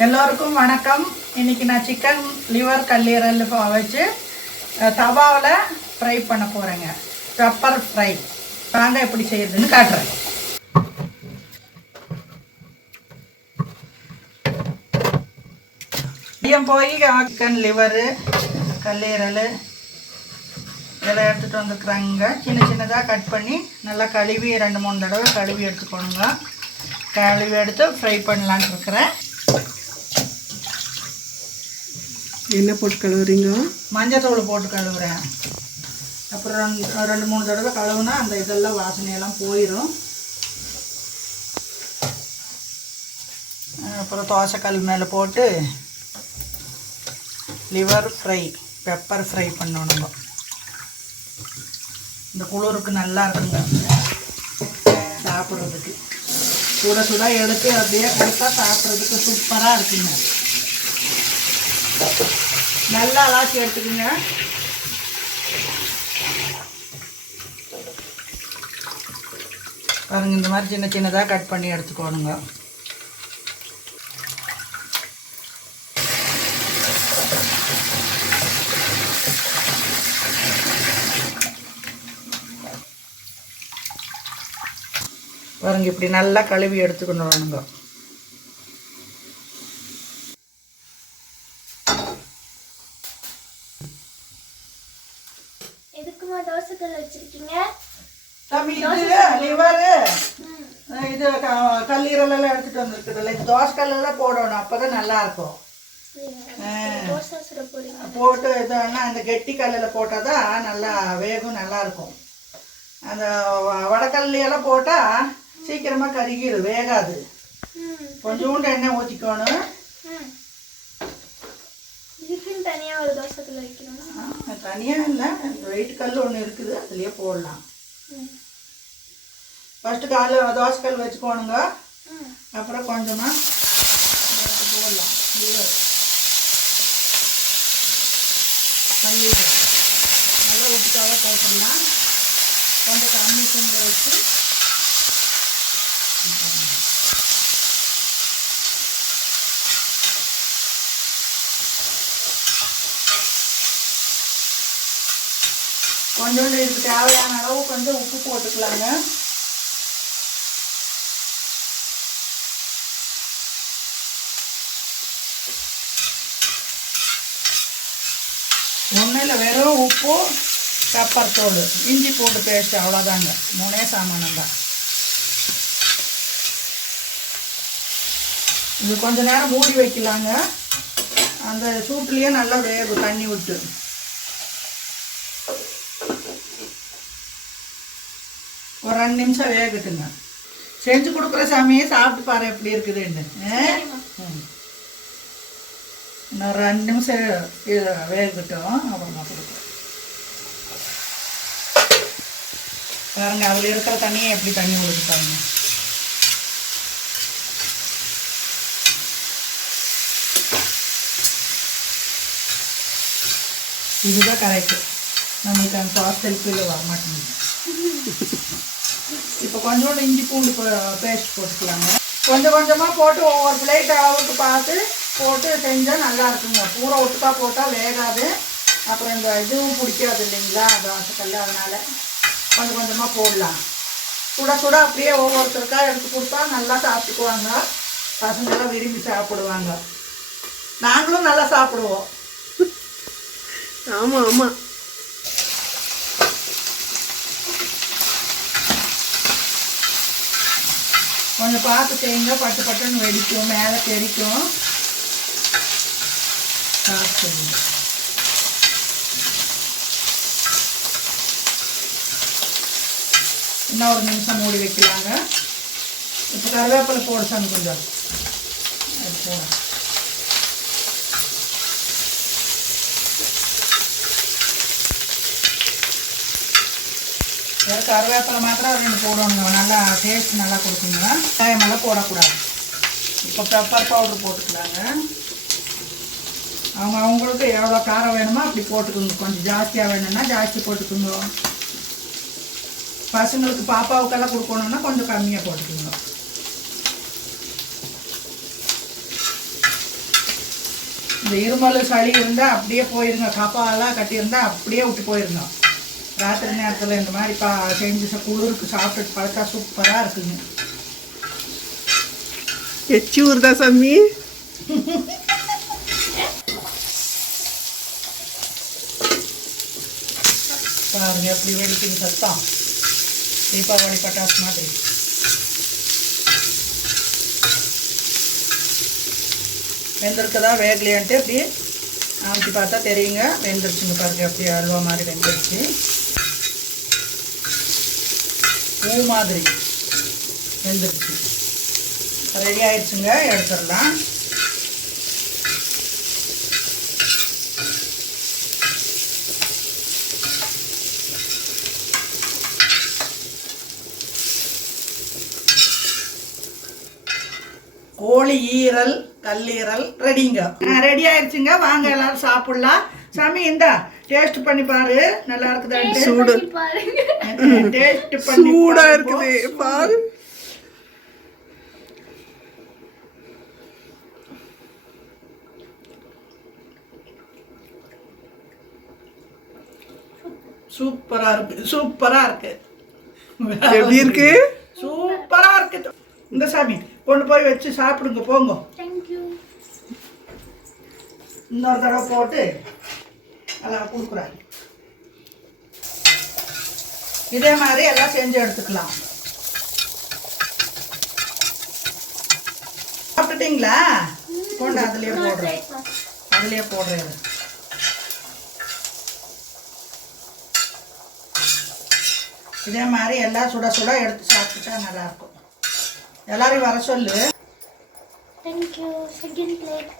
எல்லோருக்கும் வணக்கம். இன்றைக்கி நான் சிக்கன் லிவர் கல்லீரல் வச்சு தவாவில் ஃப்ரை பண்ண போகிறேங்க. பெப்பர் ஃப்ரை வாங்க எப்படி செய்யறதுன்னு காட்டுறேன். போய் சிக்கன் லிவரு கல்லீரல் இதெல்லாம் எடுத்துகிட்டு வந்துருக்குறாங்க. சின்ன சின்னதாக கட் பண்ணி நல்லா கழுவி 2-3 தடவை கழுவி எடுத்துக்கணுங்க. கழுவி எடுத்து ஃப்ரை பண்ணலான்னு இருக்கிறேன். என்ன போட்டு கழுவுறீங்க? மஞ்சத்தூள் போட்டு கழுவுறேன். அப்புறம் 2-3 தடவை கழுவுனா அந்த இதெல்லாம் வாசனையெல்லாம் போயிடும். அப்புறம் தோசைக்கல் மேலே போட்டு லிவர் ஃப்ரை பெப்பர் ஃப்ரை பண்ணணுங்க. இந்த குளிருக்கு நல்லா இருக்குங்க சாப்பிட்றதுக்கு. சுட சுட எடுத்து அப்படியே கொடுத்தா சாப்பிட்றதுக்கு சூப்பராக இருக்குங்க. நல்லா அலாச்சி எடுத்துக்குங்க. பாருங்க, இந்த மாதிரி சின்ன சின்னதாக கட் பண்ணி எடுத்துக்கோணுங்க. பாருங்க, இப்படி நல்லா கழுவி எடுத்துக்கணும் வரணுங்க. எதுக்குமா தோசைக்கல் வச்சிருக்கீங்க? தம்பி, இது லிவரு இது கல்லீரல் எல்லாம் எடுத்துட்டு வந்துருக்குதுல்ல, இந்த தோசைக்கல்லாம் போடணும். அப்போதான் நல்லா இருக்கும். போட்டு இதுன்னா அந்த கெட்டி கல்லில் போட்டால் தான் நல்லா வேகும், நல்லா இருக்கும். அந்த வடக்கல்லையெல்லாம் போட்டால் சீக்கிரமாக கருகிடும், வேகாது. கொஞ்சோண்டு எண்ணெய் ஊற்றிக்கணும். தனியாக ஒரு தோசைக்கல் வைக்கணும். தனியாக இல்லை, வெயிட் கல் ஒன்று இருக்குது, அதுலேயே போடலாம். ஃபஸ்ட்டு தோசைக்கல் வச்சுக்கோணுங்க. அப்புறம் கொஞ்சமாக போடலாம் கல்லீரல் நல்லா உப்புக்காக போட்டுடலாம். கொஞ்சம் கம்மி சிம்மில் வச்சு கொஞ்சோண்டு இதுக்கு தேவையான அளவு கொஞ்சம் உப்பு போட்டுக்கலாங்க. ஒன்றில் வெறும் உப்பு, பெப்பர் தூள், இஞ்சி பூண்டு பேஸ்ட், அவ்வளோதாங்க. 3 சாமானம் தான். இது கொஞ்ச நேரம் மூடி வைக்கலாங்க. அந்த சூட்லேயே நல்லா வேகும் தண்ணி விட்டு. ஒரு 2 நிமிஷம் வேகட்டுங்க. செஞ்சு கொடுக்குற சாமியே சாப்பிட்டு பாரு எப்படி இருக்குதுன்னு. இன்னும் 2 நிமிஷம் வேகட்டும், அப்புறமா கொடுக்குறேன். பாருங்க, அதில் இருக்கிற தண்ணியை எப்படி தண்ணி கொடுத்துட்டாங்க. இதுதான் கரெக்டு. நம்மளுக்கு அந்த சாஸ் செல்ஃபில் வர மாட்டேங்குது. இப்போ கொஞ்சோண்டு இஞ்சி பூண்டு பேஸ்ட் போட்டுக்கலாங்க. கொஞ்சம் கொஞ்சமாக போட்டு ஒவ்வொரு பிளேட் அளவுக்கு பார்த்து போட்டு செஞ்சால் நல்லா இருக்குங்க. பூரா ஒட்டுக்கா போட்டால் வேகாது. அப்புறம் இந்த இதுவும் பிடிக்காது இல்லைங்களா தோசைக்கல், அதனால் கொஞ்சம் கொஞ்சமாக போடலாம். சுட சுட அப்படியே ஒவ்வொருத்தருக்கா எடுத்து கொடுத்தா நல்லா சாப்பிட்டுக்குவாங்க. பசங்களாம் விரும்பி சாப்பிடுவாங்க. நாங்களும் நல்லா சாப்பிடுவோம். ஆமாம் ஆமாம். கொஞ்சம் பார்த்து செய்யுங்க, பட்டு பட்டுன்னு வெடிக்கும், மேலே தெரிக்கும். சாப்பிடுங்க. இன்னும் ஒரு நிமிஷம் மூடி வைக்கலாங்க. இப்போ கருவேப்பிலை போடுச்சாங்க கொஞ்சம். அது போட கருவேப்பிலை மாத்திரம் 2 போடணுங்க. நல்லா டேஸ்ட் நல்லா கொடுக்குங்க. வெங்காயமெல்லாம் போடக்கூடாது. இப்போ பெப்பர் பவுடர் போட்டுக்கலாங்க. அவங்களுக்கு எவ்வளோ காரம் வேணுமோ அப்படி போட்டுக்கோங்க. கொஞ்சம் ஜாஸ்தியாக வேணும்னா ஜாஸ்தி போட்டுக்கோங்க. பசங்களுக்கு பாப்பாவுக்கெல்லாம் கொடுக்கணும்னா கொஞ்சம் கம்மியாக போட்டுக்கோங்க. இந்த இருமல் சளி இருந்தால் அப்படியே போயிருங்க. காப்பாலாம் கட்டியிருந்தா அப்படியே விட்டு போயிருங்க. ராத்திரி நேரத்தில் இந்த மாதிரி செஞ்சு குளிருக்கு சாப்பிட்டுட்டு பழக்கா சூப்பராக இருக்குங்க. எச்சி ஊறுதா சாமி? பாருங்க எப்படி வெடிக்குது சத்தம், தீபாவளி பட்டாசு மாதிரி. வெந்திருக்குதா வேகலையான்ட்டு அப்படி ஆமிச்சு பார்த்தா தெரியுங்க. வெந்துருச்சுங்க பாருங்க, அப்படி அல்வா மாதிரி வெந்துருச்சு. பூ மாதிரி வெந்துருச்சு. ரெடி ஆயிடுச்சுங்க, எடுத்துடலாம். கோழி ஈரல் கல்லீரல் ரெடிங்க. ரெடி ஆயிடுச்சுங்க, வாங்க எல்லாரும் சாப்பிடலாம். சாமி இந்தா டேஸ்ட் பண்ணி பாரு, நல்லா இருக்குதான்ட்டு. சூடு டேஸ்ட் பண்ணி சூடா இருக்குது பாரு. சூப்பரா இருக்கு, சூப்பரா இருக்கு. எப்படி இருக்கு? சூப்பரா இருக்கு. இந்த சாமி கொண்டு போய் வச்சு சாப்பிடுங்க போங்க. இன்னொரு தடவை போட்டு எல்லாம் கொடுக்குறேன். இதே மாதிரி எல்லாம் செஞ்சு எடுத்துக்கலாம். சாப்பிட்டுட்டீங்களா? கொண்டு அதுலயே போடுறேன். இதே மாதிரி எல்லாம் சுட சுட எடுத்து சாப்பிட்டுட்டா நல்லா இருக்கும். எல்லாரையும் வர சொல்லு. தேங்க்யூ. Second plate.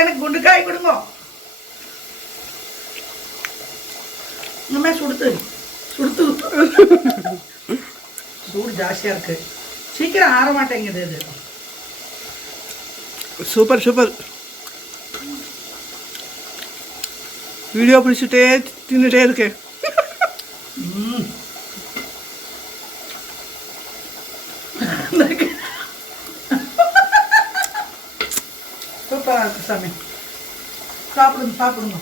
எனக்கு குண்டுக்காய் கொடுங்க. இன்னுமே சுடுத்து சூடு ஜாஸ்தியா இருக்கு, சீக்கிரம் ஆற மாட்டேங்குது. இது சூப்பர் சூப்பர். வீடியோ பிடிச்சிட்டே தின்னுட்டே இருக்கேன். சூப்பராக இருக்கு சாமி. சாப்பிடுங்க.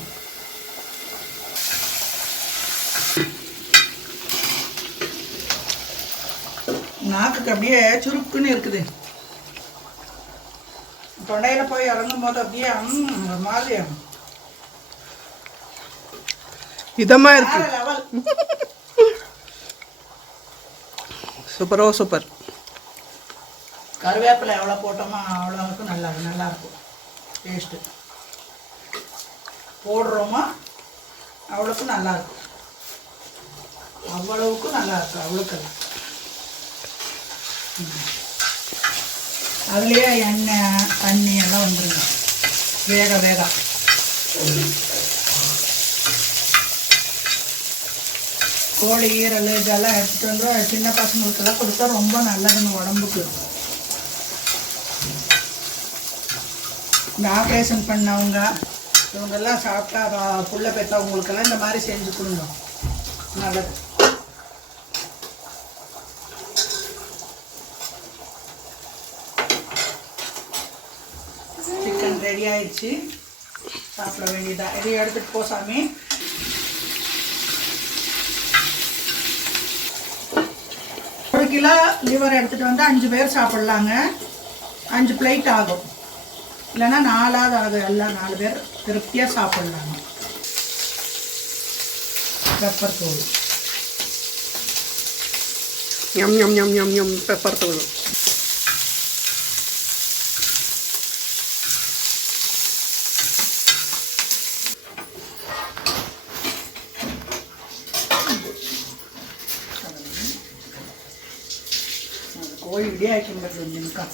நாக்குக்கு அப்படியே சுருக்குன்னு இருக்குது. தொண்டையில போய் இறங்கும் போது அப்படியே ஒரு மாதிரி இதமா இருக்கு. லெவல். சூப்பர். கருவேப்பிலை எவ்வளோ போட்டோமோ அவ்வளோவுக்கு நல்லா இருக்கும் டேஸ்ட்டு. போடுறோமா அவ்வளோக்கும் நல்லாயிருக்கும். அவ்வளோக்கெல்லாம் அதுலேயே எண்ணெய் தண்ணி எல்லாம் வந்துருங்க. வேக கோழி ஈரல் இதெல்லாம் எடுத்துகிட்டு வந்து சின்ன பசங்களுக்கெல்லாம் கொடுத்தா ரொம்ப நல்லதுங்க உடம்புக்கு. இந்த ஆப்ரேஷன் பண்ணவங்க இவங்கெல்லாம் சாப்பிட்டா புள்ள பெற்றவங்களுக்கெல்லாம் இந்த மாதிரி செஞ்சு கொடுங்க, நல்லது. சிக்கன் ரெடி ஆயிடுச்சு, சாப்பிட வேண்டியதா. இதை எடுத்துட்டு போ சாமி. ஒரு கிலோ லிவர் எடுத்துகிட்டு வந்து 5 பேர் சாப்பிட்லாங்க. 5 பிளேட் ஆகும், இல்லைன்னா 4ஆவது ஆகும். எல்லாம் 4 பேர் திருப்தியாக சாப்பிட்லாங்க. பெப்பர் தூள், பெப்பர் தூள். கோழி ரெடி ஆகிடும்பது நிமிஷம்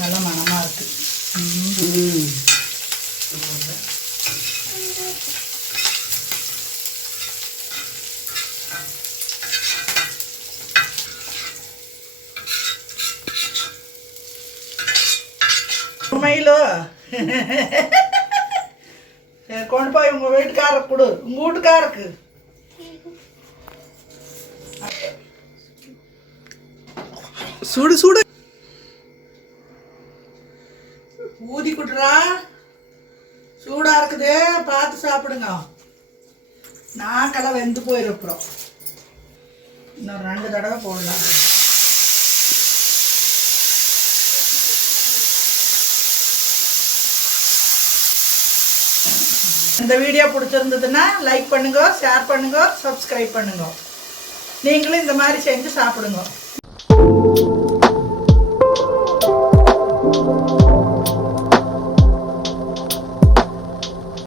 நல்ல மணமா இருக்கு. உண்மையிலோ கொண்டு போய் உங்க வீட்டுக்காரருக்கு கொடு, உங்க வீட்டுக்காரருக்கு. சுடு சுடு ஊதி குட்டுறா, சூடா இருக்குது, பார்த்து சாப்பிடுங்க. நாக்கெல்லாம் வெந்து போயிருக்கிறோம். இன்னொரு 2 தடவை போடலாம். இந்த வீடியோ பிடிச்சிருந்ததுன்னா லைக் பண்ணுங்க, ஷேர் பண்ணுங்க, சப்ஸ்கிரைப் பண்ணுங்க. நீங்களும் இந்த மாதிரி செஞ்சு சாப்பிடுங்க.